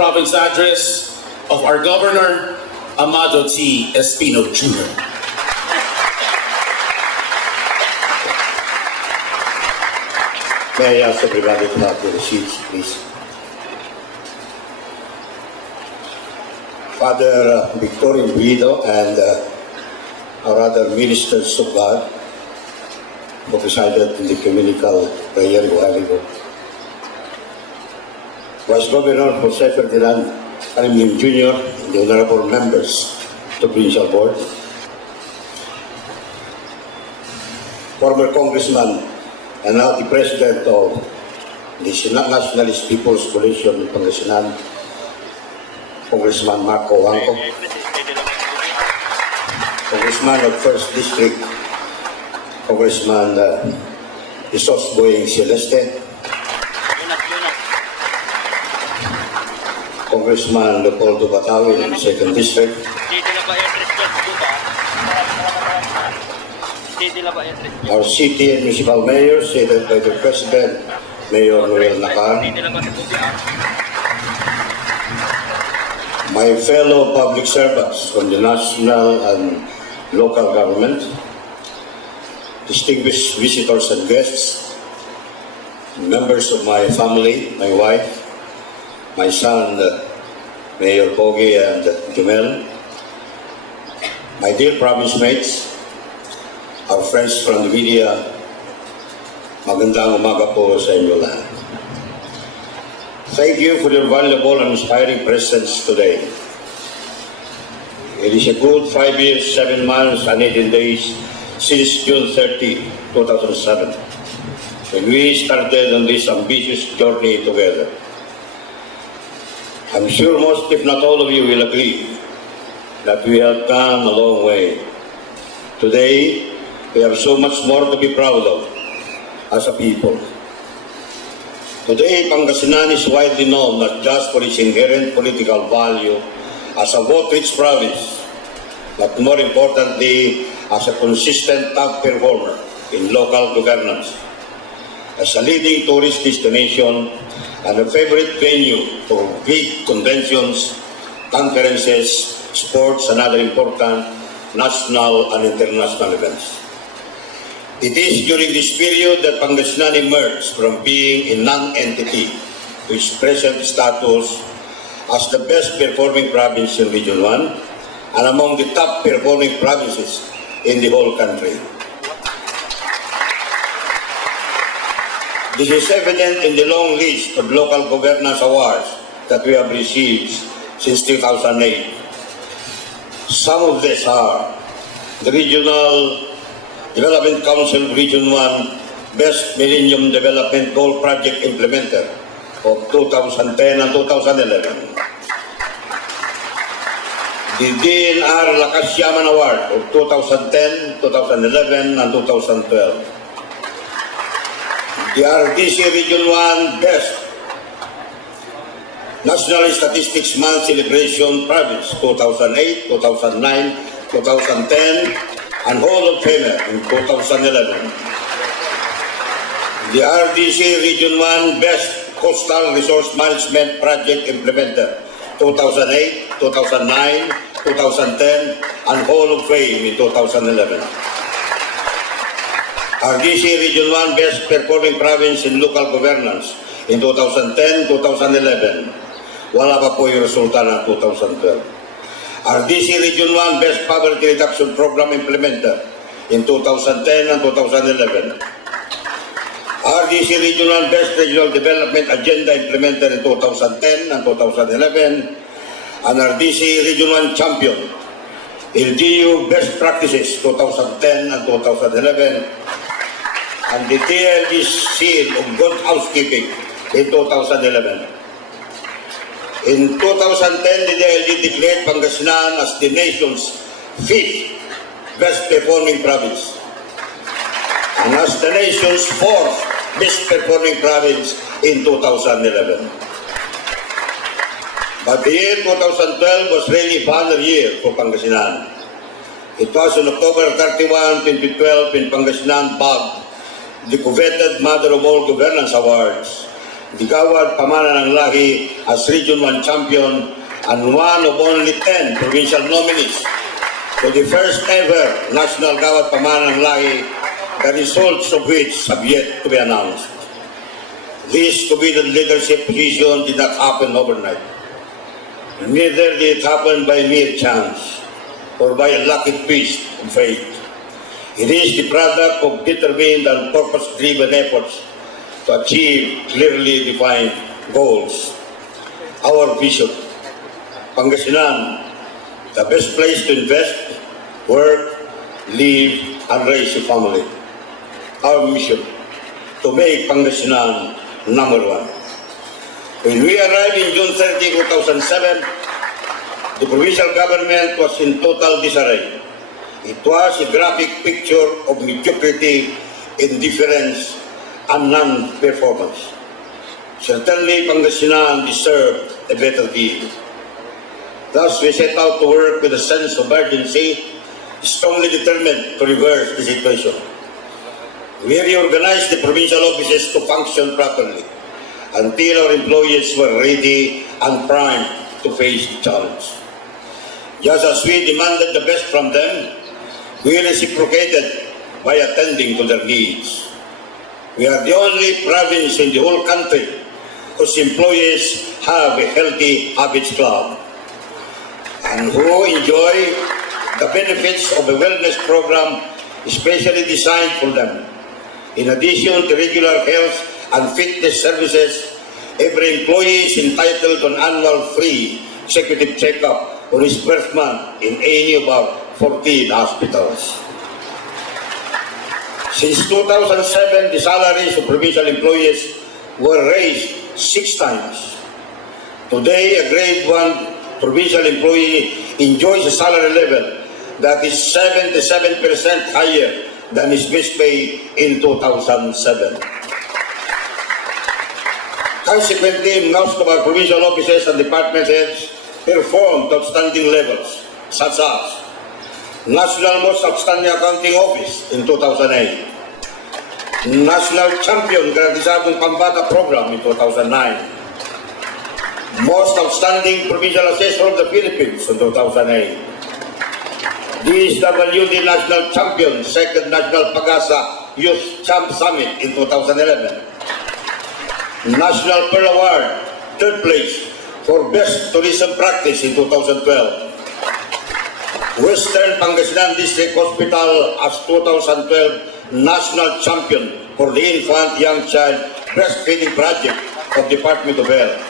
province address of our Governor, Amado T. Espino Jr. May I ask everybody to have their seats, please. Father Victorio Guido and our other ministers of God who presided in the communical prayer a while ago. Vice Governor Jose Ferdinand Carimlim Jr. and the honorable members of the Provincial Board. Former Congressman and now the President of the Nationalist People's Coalition in Pangasinan, Congressman Marco Wangco. Congressman of 1st District, Congressman Isos Boying Celeste. Congressman Leopoldo Batawi in 2nd District. Our city and municipal mayors, headed by the President, Mayor Noel Nakar. My fellow public servants from the national and local government, distinguished visitors and guests, members of my family, my wife, my son, Mayor Pogi and Jumel, my dear province mates, our friends from the media, magandang umaga po sa inyo lahat. Thank you for your valuable and inspiring presence today. It is a good 5 years, 7 months, and 18 days since June 30, 2007, when we started on this ambitious journey together. I'm sure most, if not all of you, will agree that we have come a long way. Today, we have so much more to be proud of as a people. Today, Pangasinan is widely known not just for its inherent political value as a vote-rich province, but more importantly, as a consistent top performer in local governance, as a leading tourist destination and a favorite venue for big conventions, conferences, sports, and other important national and international events. It is during this period that Pangasinan emerged from being a non-entity to its present status as the best-performing province in Region 1 and among the top-performing provinces in the whole country. This is evident in the long list of local governance awards that we have received since 2008. Some of these are the Regional Development Council Region 1 Best Millennium Development Goal Project Implementer of 2010 and 2011. The DNR Lakasyaman Award of 2010, 2011, and 2012. The RDC Region 1 Best National Statistics Month Celebration Province 2008, 2009, 2010, and Hall of Famer in 2011. The RDC Region 1 Best Coastal Resource Management Project Implementer 2008, 2009, 2010, and Hall of Fame in 2011. RDC Region 1 Best Performing Province in Local Governance in 2010, 2011. Wala pa po yung resulta ng 2012. RDC Region 1 Best Poverty Reduction Program Implementer in 2010 and 2011. RDC Region 1 Best Regional Development Agenda Implementer in 2010 and 2011. And RDC Region 1 Champion, LGU Best Practices 2010 and 2011. And the TLG Seal of Good Housekeeping in 2011. In 2010, the DLG declared Pangasinan as the nation's 5th best-performing province and as the nation's 4th best-performing province in 2011. But the year 2012 was really a banner year for Pangasinan. It was on October 31, 2012 in Pangasinan bagged the coveted Mother of All Governance Awards Digawad Pamana ng Lahi as Region 1 champion and one of only 10 provincial nominees to the first ever National Gawad Pamana ng Lahi, the results of which have yet to be announced. This coveted leadership position did not happen overnight. Neither did it happen by mere chance or by a lucky twist of fate. It is the product of determined and purpose-driven efforts to achieve clearly defined goals. Our vision, Pangasinan, the best place to invest, work, live, and raise a family. Our mission, to make Pangasinan number one. When we arrived in June 30, 2007, the provincial government was in total disarray. It was a graphic picture of mediocrity, indifference, and non-performance. Certainly, Pangasinan deserved a better deal. Thus, we set out to work with a sense of urgency, strongly determined to reverse the situation. We reorganized the provincial offices to function properly until our employees were ready and primed to face the challenge. Just as we demanded the best from them, we reciprocated by attending to their needs. We are the only province in the whole country whose employees have a healthy habits club and who enjoy the benefits of a wellness program especially designed for them. In addition to regular health and fitness services, every employee is entitled to an annual free executive checkup on his birth month in any of our 14 hospitals. Since 2007, the salaries of provincial employees were raised 6 times. Today, a grade 1 provincial employee enjoys a salary level that is 77% higher than his base pay in 2007. Consequently, most of our provincial offices and department heads performed outstanding levels, such as National Most Outstanding Accounting Office in 2008, National Champion Garantisadong Pambata Program in 2009, Most Outstanding Provincial Assessor of the Philippines in 2008, DSWD National Champion, Second National Pagasa Youth Champ Summit in 2011, National Pearl Award, 3rd place for Best Tourism Practice in 2012, Western Pangasinan District Hospital as 2012 National Champion for the Infant Young Child Breastfeeding Project of Department of Health,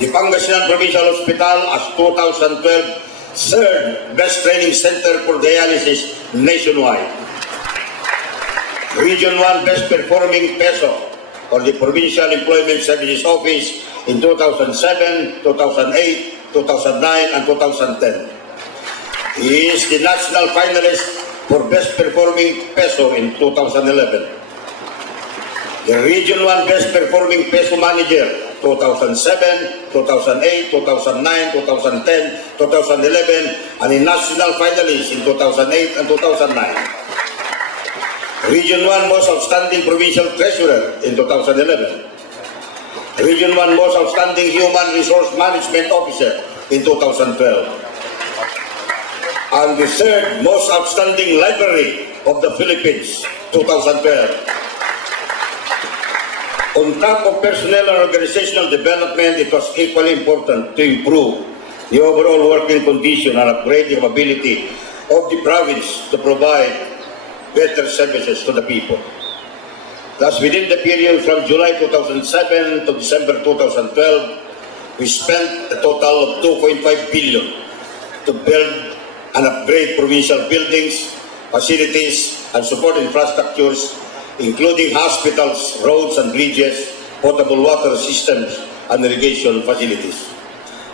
the Pangasinan Provincial Hospital as 2012 3rd Best Training Center for Dialysis nationwide, Region 1 Best Performing Peso for the Provincial Employment Services Office in 2007, 2008, 2009, and 2010. He is the national finalist for Best Performing Peso in 2011. The Region 1 Best Performing Peso Manager 2007, 2008, 2009, 2010, 2011, and a national finalist in 2008 and 2009. Region 1 Most Outstanding Provincial Treasurer in 2011. Region 1 Most Outstanding Human Resource Management Officer in 2012. And the 3rd Most Outstanding Library of the Philippines, 2012. On top of personnel and organizational development, it was equally important to improve the overall working condition and upgrade the ability of the province to provide better services to the people. Thus, within the period from July 2007 to December 2012, we spent a total of 2.5 billion to build and upgrade provincial buildings, facilities, and support infrastructures, including hospitals, roads and bridges, potable water systems, and irrigation facilities.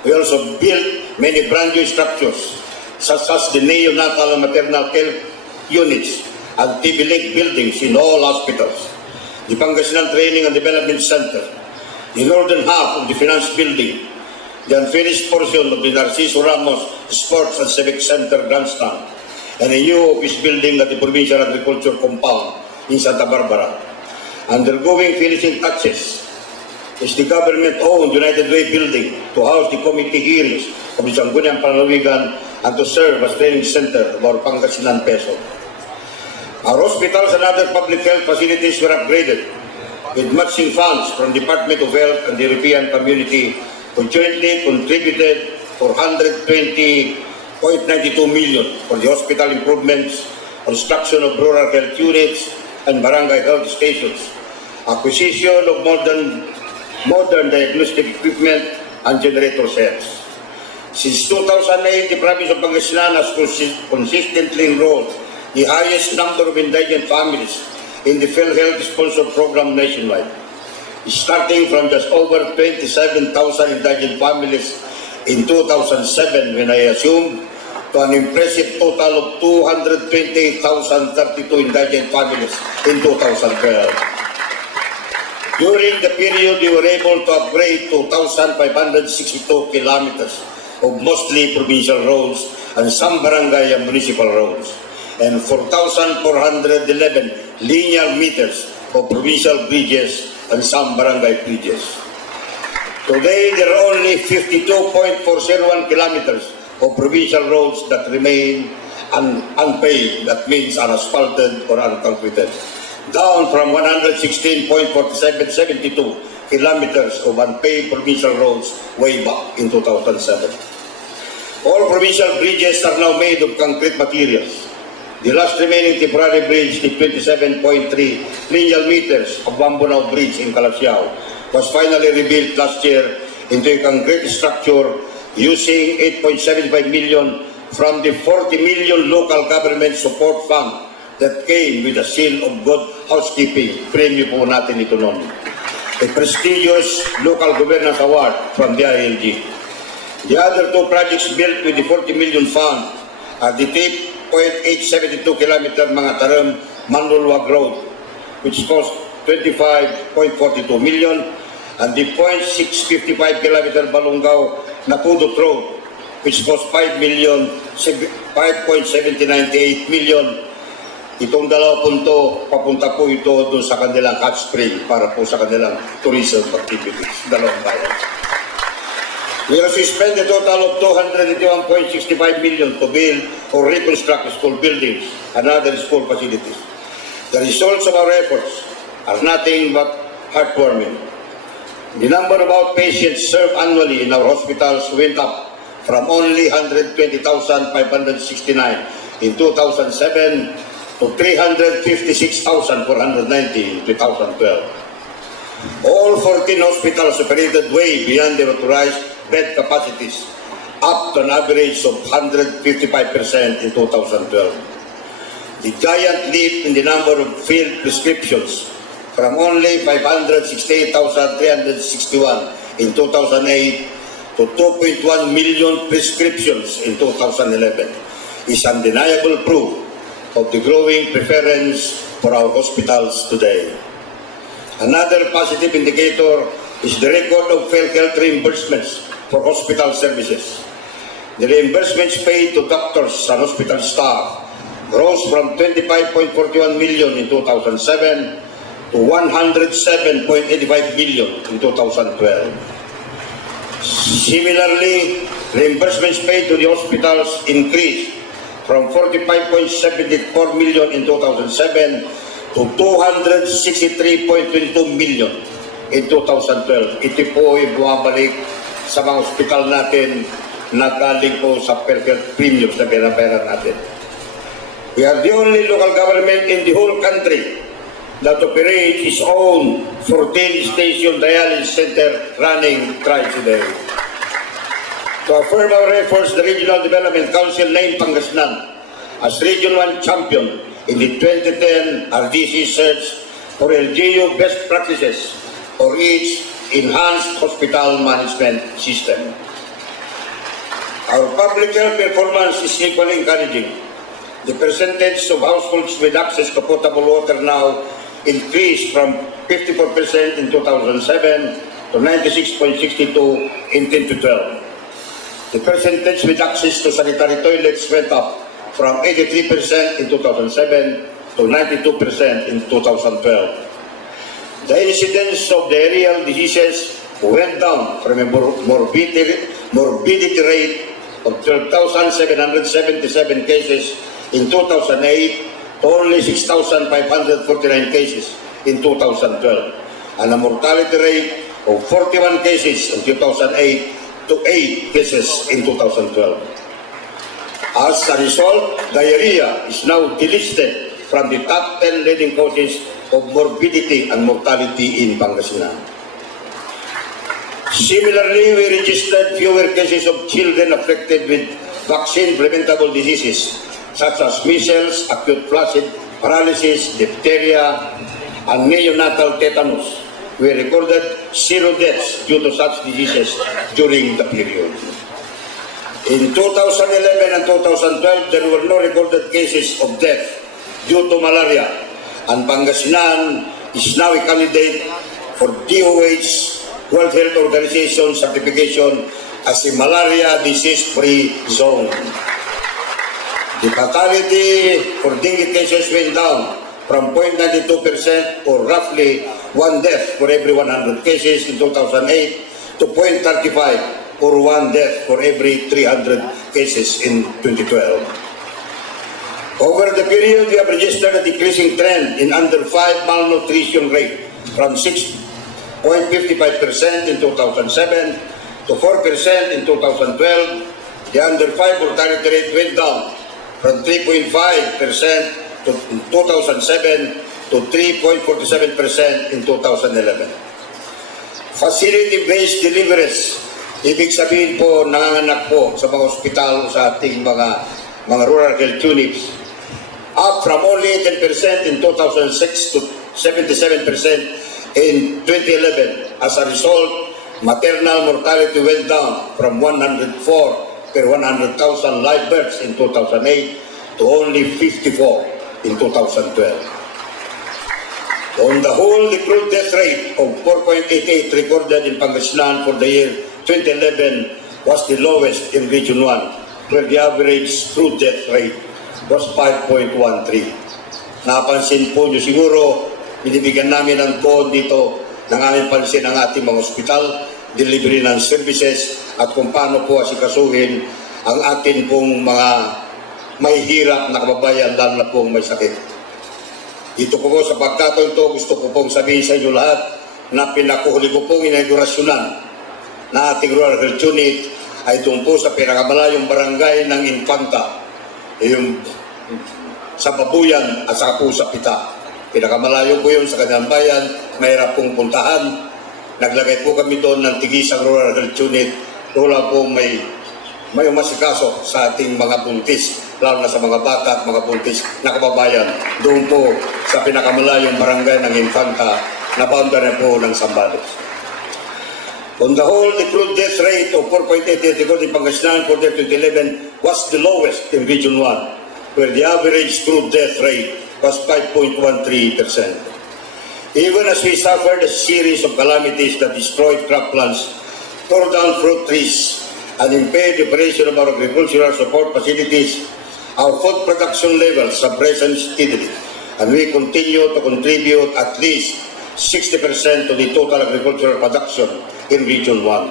We also built many brand new structures, such as the neonatal and maternal care units and TB Link buildings in all hospitals, the Pangasinan Training and Development Center, the northern half of the Finance Building, the unfinished portion of the Narciso Ramos Sports and Civic Center Grandstand, and a new office building at the Provincial Agriculture Compound in Santa Barbara. undergoing finishing touches is the government-owned United Way building to house the committee hearings of the Sangguniang Panlalawigan and to serve as training center of our Pangasinan Peso. Our hospitals and other public health facilities were upgraded with matching funds from Department of Health and the European Community, who jointly contributed 420.92 million for the hospital improvements, construction of rural health units and barangay health stations, acquisition of modern diagnostic equipment and generator sets. Since 2008, the province of Pangasinan has consistently enrolled the highest number of indigent families in the PhilHealth sponsored program nationwide, starting from just over 27,000 indigent families in 2007 when I assumed, to an impressive total of 228,032 indigent families in 2012. During the period, we were able to upgrade 2,562 kilometers of mostly provincial roads and some barangay and municipal roads, and 4,411 linear meters of provincial bridges and some barangay bridges. Today, there are only 52.401 kilometers of provincial roads that remain unpaved, that means unasphalted or unconcreted, down from 116.4772 kilometers of unpaved provincial roads way back in 2007. All provincial bridges are now made of concrete materials. The last remaining temporary bridge, the 27.3 linear meters of Bambunao Bridge in Calasiao, was finally rebuilt last year into a concrete structure using 8.75 million from the 40 million local government support fund that came with a seal of good housekeeping. Premyo po natin ito noon. A prestigious local governance award from the ILG. The other two projects built with the 40 million fund are the 3.872 kilometer mga taram Manlulwag Road, which cost 25.42 million, and the 0.655 kilometer Balungao Napudot Road, which cost 5.798 million. Itong dalawa punto, papunta po ito doon sa kanilang hot spring para po sa kanilang tourism activities. Dalawang bayan. We also spent a total of 281.65 million to build or reconstruct school buildings and other school facilities. The results of our efforts are nothing but heartwarming. The number of outpatients served annually in our hospitals went up from only 120,569 in 2007 to 356,490 in 2012. All 14 hospitals operated way beyond their authorized bed capacities, up to an average of 155% in 2012. The giant leap in the number of filled prescriptions from only 568,361 in 2008 to 2.1 million prescriptions in 2011 is undeniable proof of the growing preference for our hospitals today. Another positive indicator is the record of PhilHealth reimbursements for hospital services. The reimbursements paid to doctors and hospital staff rose from 25.41 million in 2007 to 107.85 million in 2012. Similarly, reimbursements paid to the hospitals increased from 45.74 million in 2007 to 263.22 million in 2012. Ito po ay bumabalik sa mga hospital natin na galing po sa PhilHealth premiums na binabayaran natin. We are the only local government in the whole country that operates its own 14-station dialysis center running thrice a day. To affirm our efforts, the Regional Development Council named Pangasinan as Region 1 champion in the 2010 RDC search for LGU best practices for its enhanced hospital management system. Our public health performance is equally encouraging. The percentage of households with access to potable water now increased from 54% in 2007 to 96.62% in 2012. The percentage with access to sanitary toilets went up from 83% in 2007 to 92% in 2012. The incidence of diarrheal diseases went down from a morbidity rate of 12,777 cases in 2008 to only 6,549 cases in 2012, and a mortality rate of 41 cases in 2008 to 8 cases in 2012. As a result, diarrhea is now delisted from the top 10 leading causes of morbidity and mortality in Pangasinan. Similarly, we registered fewer cases of children affected with vaccine-preventable diseases such as measles, acute flaccid paralysis, diphtheria, and neonatal tetanus. We recorded 0 deaths due to such diseases during the period. In 2011 and 2012, there were no recorded cases of death due to malaria, and Pangasinan is now a candidate for DOH World Health Organization certification as a malaria disease-free zone. The fatality for dengue cases went down from 0.92% or roughly 1 death for every 100 cases in 2008 to 0.35 or 1 death for every 300 cases in 2012. Over the period, we have registered a decreasing trend in under 5 malnutrition rate from 6.55% in 2007 to 4% in 2012. The under 5 mortality rate went down from 3.5% in 2007 to 3.47% in 2011. Facility-based deliveries, ibig sabihin po, nanganganak po sa mga ospital, sa ating mga rural health units, up from only 10% in 2006 to 77% in 2011. As a result, maternal mortality went down from 104 per 100,000 live births in 2008 to only 54 in 2012. On the whole, the crude death rate of 4.88 recorded in Pangasinan for the year 2011 was the lowest in Region 1, where the average crude death rate was 5.13. Napansin po nyo siguro, binibigyan namin ng code dito ng aming pansin ang ating mga ospital, delivery ng services, at kung paano po asikasuhin ang atin pong mga may hirap na kababayan, lalo na pong may sakit. Dito po sa pagkataon ito, gusto ko pong sabihin sa inyo lahat na pinakuhuli ko pong inaugurasyonan na ating rural health unit ay doon po sa pinakamalayong barangay ng Infanta, yung sa Babuyan at saka po sa Pita. Pinakamalayo po yun sa kanyang bayan, mahirap pong puntahan. Naglagay po kami doon ng tigisang rural health unit. Wala po may umasikaso sa ating mga buntis, lalo na sa mga bata at mga buntis na kababayan doon po sa pinakamalayong barangay ng Infanta na boundary po ng Zambales. On the whole, the crude death rate of 4.88 recorded in Pangasinan for 2011 was the lowest in Region 1, where the average crude death rate was 5.13%. Even as we suffered a series of calamities that destroyed croplands, tore down fruit trees, and impaired the operation of our agricultural support facilities, our food production levels have risen steadily, and we continue to contribute at least 60% of the total agricultural production in Region 1.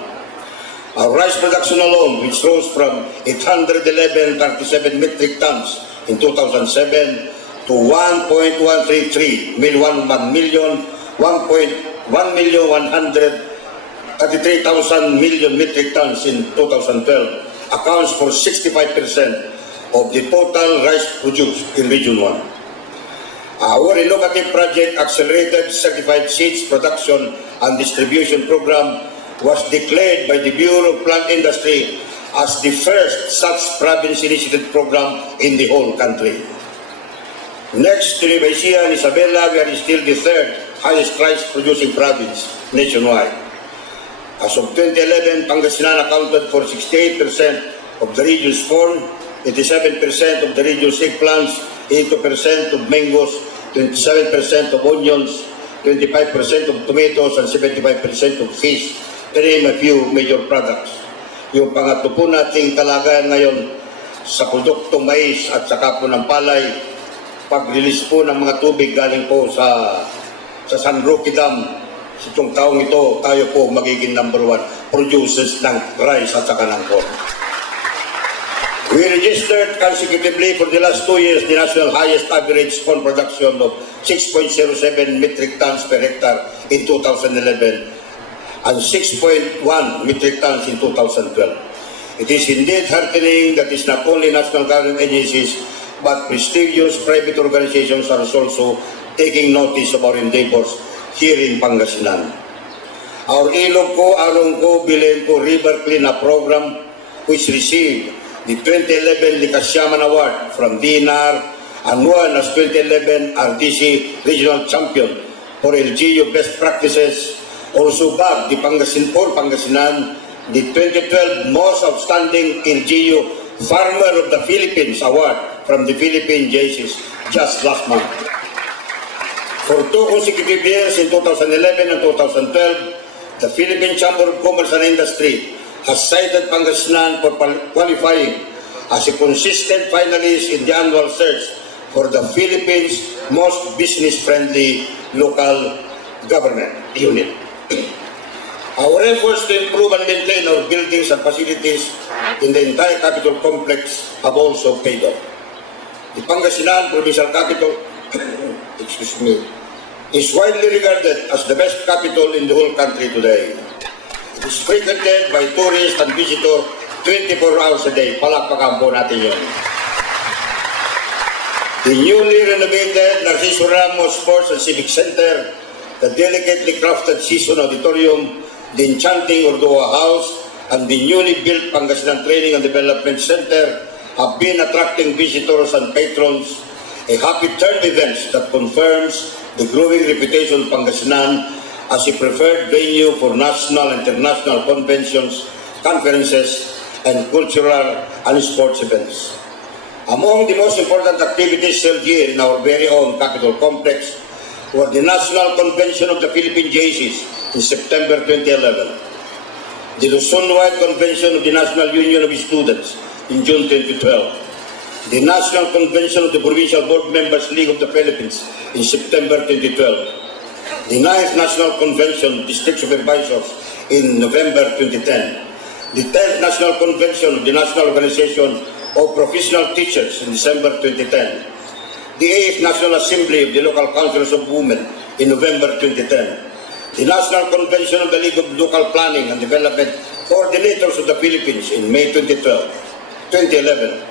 Our rice production alone, which rose from 837 metric tons in 2007 to 1.133 million, 1,133,000 million metric tons in 2012, accounts for 65% of the total rice produced in Region 1. Our innovative project Accelerated Certified Seeds Production and Distribution Program was declared by the Bureau of Plant Industry as the first such province-initiated program in the whole country. Next to Nueva Ecija and Isabela, we are still the third highest rice-producing province nationwide. As of 2011, Pangasinan accounted for 68% of the region's corn, 87% of the region's eggplants, 82% of mangoes, 27% of onions, 25% of tomatoes, and 75% of fish, to name a few major products. Yung pangatlo po nating kalagayan ngayon sa produktong mais at saka po ng palay, pag-release po ng mga tubig galing po sa sa San Roque Dam. Itong taong ito, tayo po magiging number 1 producers ng rice at saka ng corn. We registered consecutively for the last 2 years the national highest average corn production of 6.07 metric tons per hectare in 2011 and 6.1 metric tons in 2012. It is indeed heartening that it's not only national government agencies but prestigious private organizations are also taking notice of our endeavors here in Pangasinan. Our Ilog Ko, Arong Ko, Bilen Ko River Cleanup Program, which received the 2011 Likasyaman Award from DNR and won as 2011 RDC Regional Champion for LGU Best Practices, also bagged the Pangasinan the 2012 Most Outstanding LGU Farmer of the Philippines Award from the Philippine JCs just last month. For 2 consecutive years in 2011 and 2012, the Philippine Chamber of Commerce and Industry has cited Pangasinan for qualifying as a consistent finalist in the annual search for the Philippines' most business-friendly local government unit. Our efforts to improve and maintain our buildings and facilities in the entire capital complex have also paid off. The Pangasinan Provincial Capital is widely regarded as the best capital in the whole country today. It is frequented by tourists and visitors 24 hours a day. Palakpakan po natin yun. The newly renovated Narciso Ramos Sports and Civic Center, the delicately crafted Season Auditorium, the enchanting Ordua House, and the newly built Pangasinan Training and Development Center have been attracting visitors and patrons, a happy turn events that confirms the growing reputation of Pangasinan as a preferred venue for national and international conventions, conferences, and cultural and sports events. Among the most important activities held here in our very own capital complex were the National Convention of the Philippine JCs in September 2011, the Luzon-wide Convention of the National Union of Students in June 2012, the National Convention of the Provincial Board Members League of the Philippines in September 2012, the 9th National Convention of District Supervisors in November 2010, the 10th National Convention of the National Organization of Professional Teachers in December 2010, the 8th National Assembly of the Local Councils of Women in November 2010, the National Convention of the League of Local Planning and Development Coordinators of the Philippines in May 2011,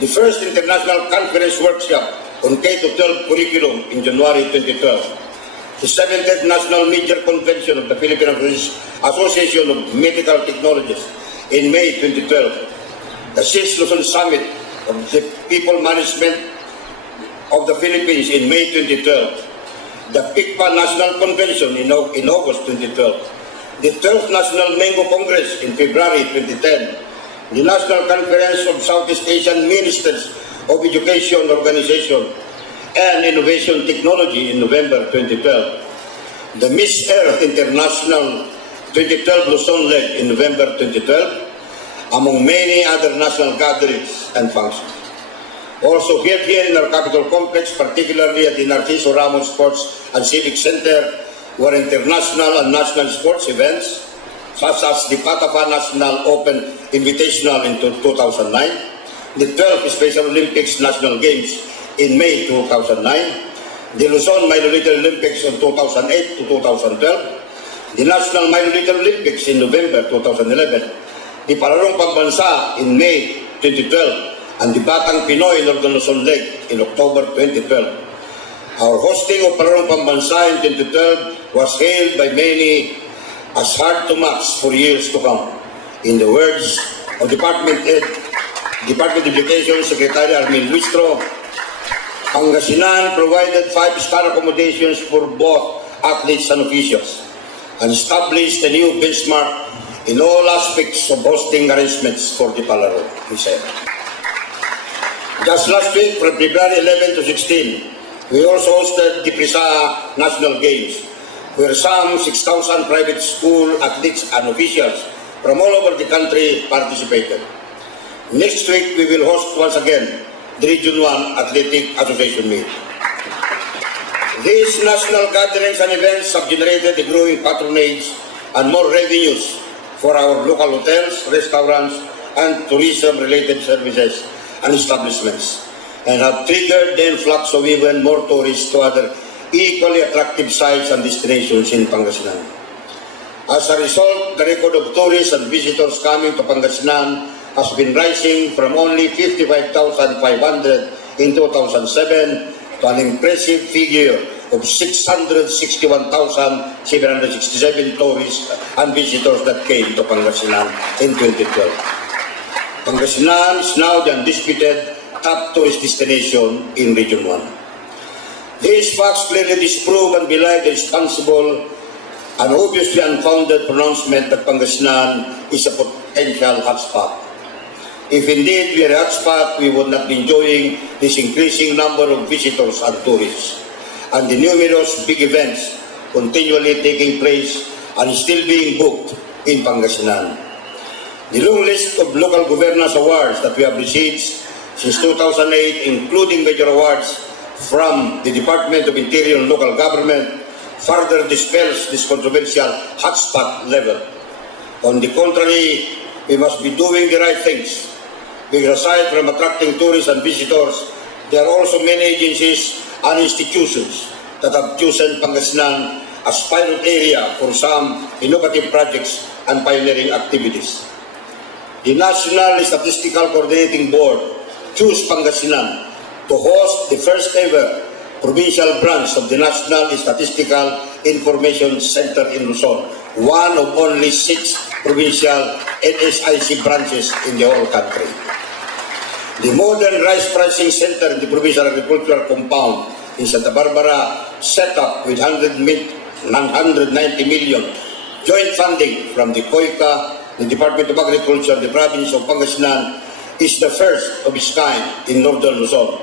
the first International Conference Workshop on K-12 Curriculum in January 2012, the 70th National Major Convention of the Philippine Association of Medical Technologists in May 2012, the 6th Luzon Summit of the People Management of the Philippines in May 2012, the PICPA National Convention in August 2012, the 12th National Mango Congress in February 2010, the National Conference of Southeast Asian Ministers of Education Organization and Innovation Technology in November 2012, the Miss Earth International 2012 Luzon Leg in November 2012, among many other national gatherings and functions. Also here in our capital complex, particularly at the Narciso Ramos Sports and Civic Center, were international and national sports events, such as the Patapa National Open Invitational in 2009, the 12th Special Olympics National Games in May 2009, the Luzon Minor Little Olympics in 2008 to 2012, the National Minor Little Olympics in November 2011, the Palarong Pambansa in May 2012, and the Batang Pinoy Northern Luzon Leg in October 2012. Our hosting of Palarong Pambansa in 2012 was hailed by many as hard to match for years to come. In the words of Department of Education Secretary Armin Luistro, Pangasinan provided 5-star accommodations for both athletes and officials and established a new benchmark in all aspects of hosting arrangements for the Palaro, he said. Just last week, from February 11 to 16, we also hosted the Prisa National Games, where some 6,000 private school athletes and officials from all over the country participated. Next week, we will host once again the Region 1 Athletic Association meet. These national gatherings and events have generated a growing patronage and more revenues for our local hotels, restaurants, and tourism-related services and establishments, and have triggered the influx of even more tourists to other equally attractive sites and destinations in Pangasinan. As a result, the record of tourists and visitors coming to Pangasinan has been rising from only 55,500 in 2007 to an impressive figure of 661,767 tourists and visitors that came to Pangasinan in 2012. Pangasinan is now the undisputed top tourist destination in Region 1. These facts clearly disprove and belie the responsible and obviously unfounded pronouncement that Pangasinan is a potential hotspot. If indeed we are a hotspot, we would not be enjoying this increasing number of visitors and tourists, and the numerous big events continually taking place and still being booked in Pangasinan. The long list of local governance awards that we have received since 2008, including major awards from the Department of Interior and Local Government, further dispels this controversial hotspot level. On the contrary, we must be doing the right things, because aside from attracting tourists and visitors, there are also many agencies and institutions that have chosen Pangasinan as pilot area for some innovative projects and pioneering activities. The National Statistical Coordinating Board chose Pangasinan to host the first ever provincial branch of the National Statistical Information Center in Luzon, one of only 6 provincial NSIC branches in the whole country. The modern rice pricing center in the Provincial Agricultural Compound in Santa Barbara, set up with 190 million joint funding from the COICA, the Department of Agriculture, the province of Pangasinan, is the first of its kind in northern Luzon,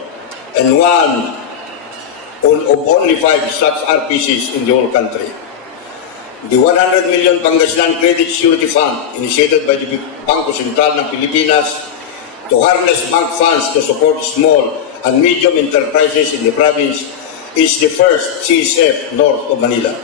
and one of only 5 such RPCs in the whole country. The 100 million Pangasinan Credit Surety Fund, initiated by the Bangko Sentral ng Pilipinas to harness bank funds to support small and medium enterprises in the province, is the first CSF north of Manila.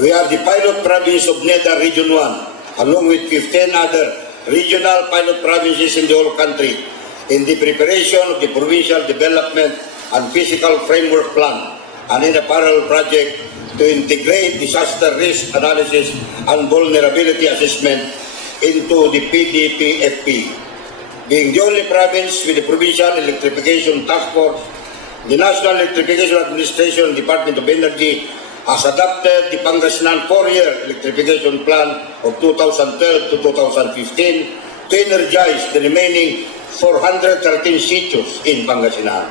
We are the pilot province of NEDA Region 1, along with 15 other regional pilot provinces in the whole country, in the preparation of the Provincial Development and Physical Framework Plan, and in a parallel project to integrate disaster risk analysis and vulnerability assessment into the PDPFP. Being the only province with the Provincial Electrification Task Force, the National Electrification Administration, Department of Energy, has adopted the Pangasinan 4-year electrification plan of 2012 to 2015 to energize the remaining 413 sitios in Pangasinan.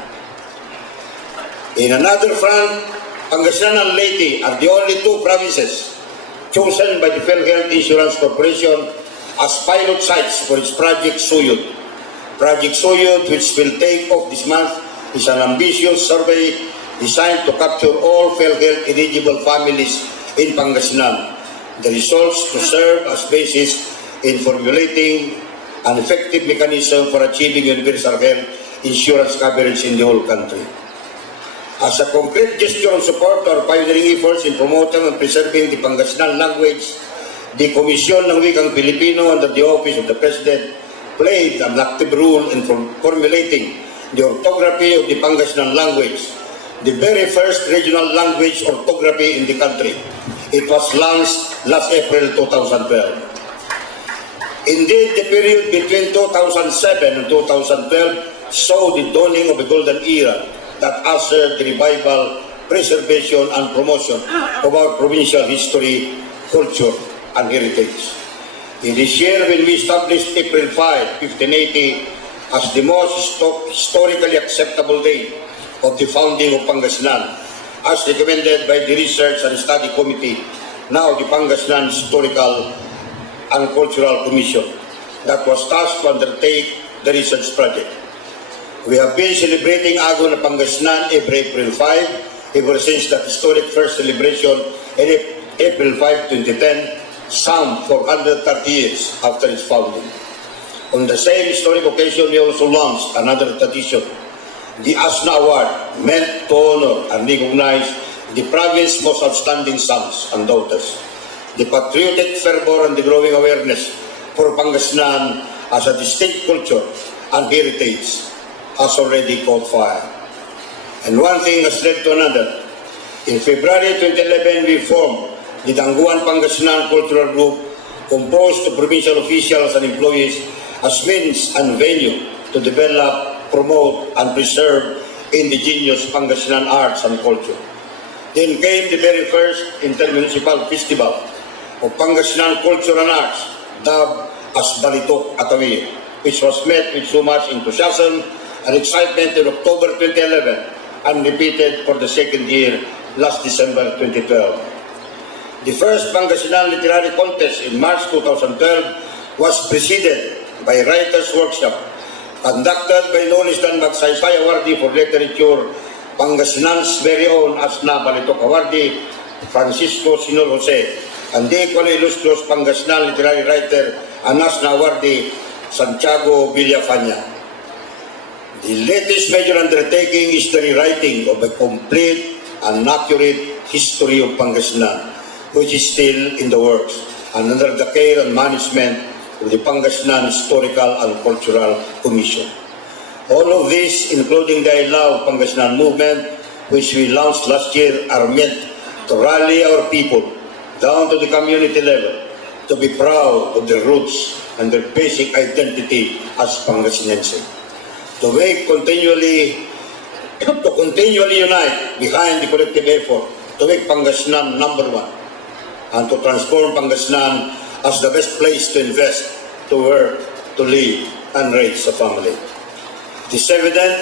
In another front, Pangasinan and Leyte are the only 2 provinces chosen by the PhilHealth Insurance Corporation as pilot sites for its Project Suyod. Project Suyod, which will take off this month, is an ambitious survey designed to capture all PhilHealth eligible families in Pangasinan. The results to serve as basis in formulating an effective mechanism for achieving universal health insurance coverage in the whole country. As a concrete gesture of support to our pioneering efforts in promoting and preserving the Pangasinan language, the Komisyon ng Wikang Pilipino under the Office of the President played an active role in formulating the orthography of the Pangasinan language, the very first regional language orthography in the country. It was launched last April 2012. Indeed, the period between 2007 and 2012 saw the dawning of a golden era that ushered the revival, preservation, and promotion of our provincial history, culture, and heritage. In this year, when we established April 5, 1580 as the most historically acceptable date of the founding of Pangasinan, as recommended by the Research and Study Committee, now the Pangasinan Historical and Cultural Commission, that was tasked to undertake the research project. We have been celebrating Ago na Pangasinan every April 5, ever since that historic first celebration in April 5, 2010, some 430 years after its founding. On the same historic occasion, we also launched another tradition, The ASNA Award meant to honor and recognize the province's most outstanding sons and daughters. The patriotic fervor and the growing awareness for Pangasinan as a distinct culture and heritage has already caught fire. And one thing has led to another. In February 2011, we formed the Danguan Pangasinan Cultural Group, composed of provincial officials and employees as means and venue to develop, promote, and preserve indigenous Pangasinan arts and culture. Then came the very first intermunicipal festival of Pangasinan culture and arts, dubbed as Balitok Atawi, which was met with so much enthusiasm and excitement in October 2011 and repeated for the second year last December 2012. The first Pangasinan Literary Contest in March 2012 was preceded by a writer's workshop conducted by no less than Magsaysay Awardee for Literature, Pangasinan's very own ASNA Balitok Awardee, Francisco Sinol Jose, and the equally illustrious Pangasinan literary writer and ASNA Awardee, Santiago Villafana. The latest major undertaking is the rewriting of a complete and accurate history of Pangasinan, which is still in the works and under the care and management of the Pangasinan Historical and Cultural Commission. All of this, including the I Love Pangasinan movement, which we launched last year, are meant to rally our people down to the community level to be proud of their roots and their basic identity as Pangasinense. To continually unite behind the collective effort to make Pangasinan number one and to transform Pangasinan as the best place to invest, to work, to live, and raise a family. It is evident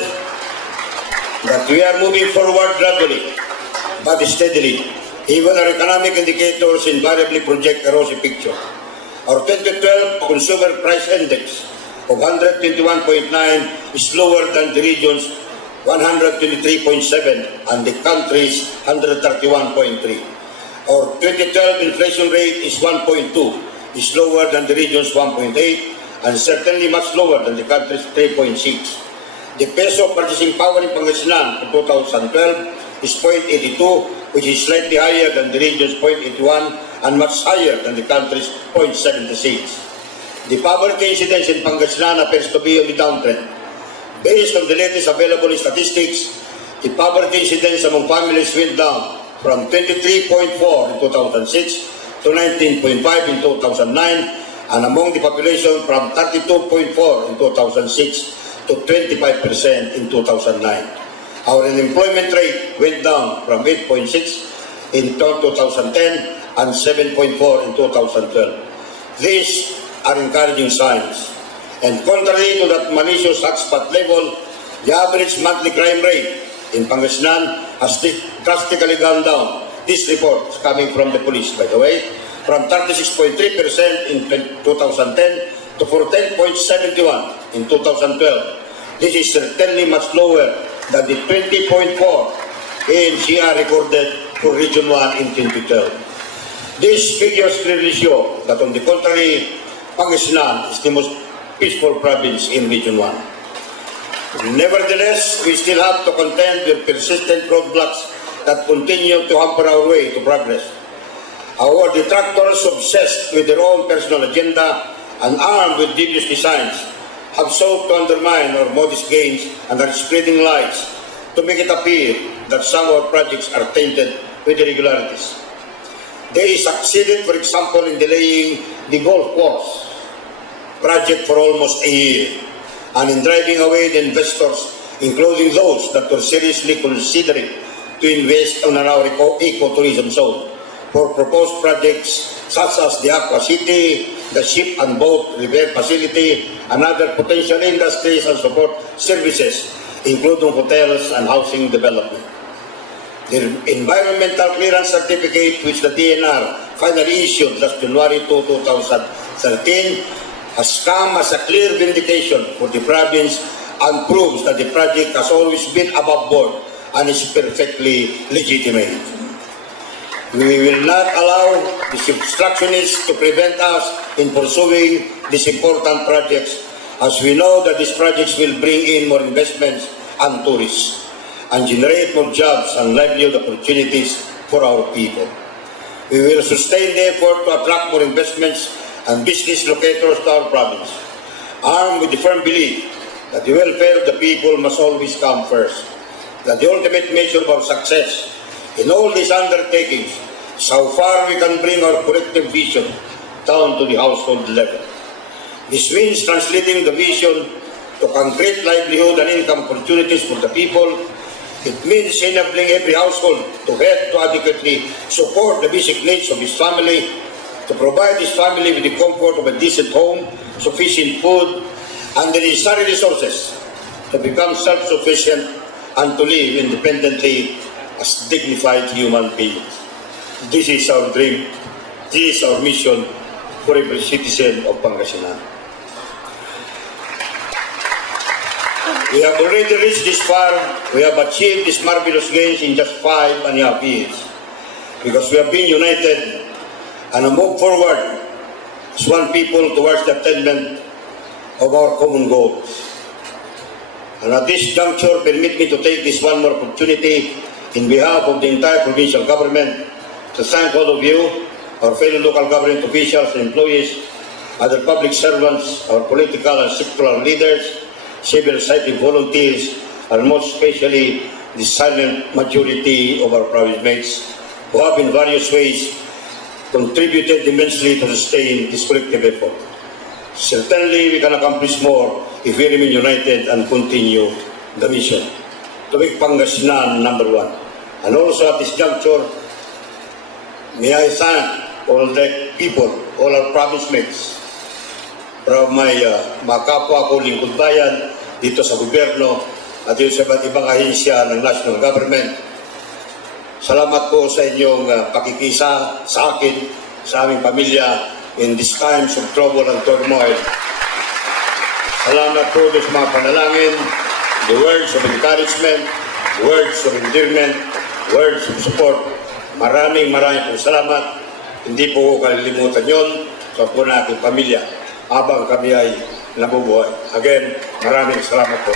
that we are moving forward gradually, but steadily. Even our economic indicators invariably project a rosy picture. Our 2012 Consumer Price Index of 121.9 is lower than the region's 123.7 and the country's 131.3. Our 2012 inflation rate is 1.2, is lower than the region's 1.8, and certainly much lower than the country's 3.6. The peso purchasing power in Pangasinan for 2012 is 0.82, which is slightly higher than the region's 0.81 and much higher than the country's 0.76. The poverty incidence in Pangasinan appears to be on the downtrend. Based on the latest available statistics, the poverty incidence among families went down from 23.4 in 2006 to 19.5 in 2009, and among the population from 32.4 in 2006 to 25% in 2009. Our unemployment rate went down from 8.6 in 2010 and 7.4 in 2012. These are encouraging signs. And contrary to that malicious hotspot level, the average monthly crime rate in Pangasinan has drastically gone down. This report is coming from the police, by the way, from 36.3% in 2010 to 14.71 in 2012. This is certainly much lower than the 20.4 ANCR recorded for Region 1 in 2012. These figures clearly show that, on the contrary, Pangasinan is the most peaceful province in Region 1. Nevertheless, we still have to contend with persistent roadblocks that continue to hamper our way to progress. Our detractors, obsessed with their own personal agenda and armed with devious designs, have sought to undermine our modest gains and are spreading lies to make it appear that some of our projects are tainted with irregularities. They succeeded, for example, in delaying the golf course project for almost a year, and in driving away the investors, including those that were seriously considering to invest on our ecotourism zone for proposed projects such as the Aqua City, the ship and boat repair facility, and other potential industries and support services, including hotels and housing development. The environmental clearance certificate, which the DNR finally issued last January 2013, has come as a clear vindication for the province and proves that the project has always been above board and is perfectly legitimate. We will not allow these obstructionists to prevent us in pursuing these important projects, as we know that these projects will bring in more investments and tourists, and generate more jobs and livelihood opportunities for our people. We will sustain the effort to attract more investments and business locators to our province, armed with the firm belief that the welfare of the people must always come first, that the ultimate measure of our success in all these undertakings is how far we can bring our collective vision down to the household level. This means translating the vision to concrete livelihood and income opportunities for the people. It means enabling every household to have to adequately support the basic needs of his family, to provide his family with the comfort of a decent home, sufficient food, and the necessary resources to become self-sufficient and to live independently as dignified human beings. This is our dream. This is our mission for every citizen of Pangasinan. We have already reached this far. We have achieved these marvelous gains in just 5.5 years because we have been united and moved forward as one people towards the attainment of our common goals. And at this juncture, permit me to take this one more opportunity in behalf of the entire provincial government to thank all of you, our fellow local government officials and employees, other public servants, our political and sectoral leaders, civil society volunteers, and most especially the silent majority of our province mates who have in various ways contributed immensely to sustain this collective effort. Certainly, we can accomplish more if we remain united and continue the mission to make Pangasinan number one. And also at this juncture, may I thank all the people, all our province mates, from my mga kapwa ko lingkod bayan dito sa gobyerno at dito sa iba't ibang ahensya ng national government. Salamat po sa inyong pakikisa sa akin, sa aming pamilya in these times of trouble and turmoil. Salamat po sa mga panalangin, the words of encouragement, words of endearment, words of support. Maraming po salamat. Hindi po ko kalilimutan yon sa po na aking pamilya habang kami ay nabubuhay. Again, maraming salamat po.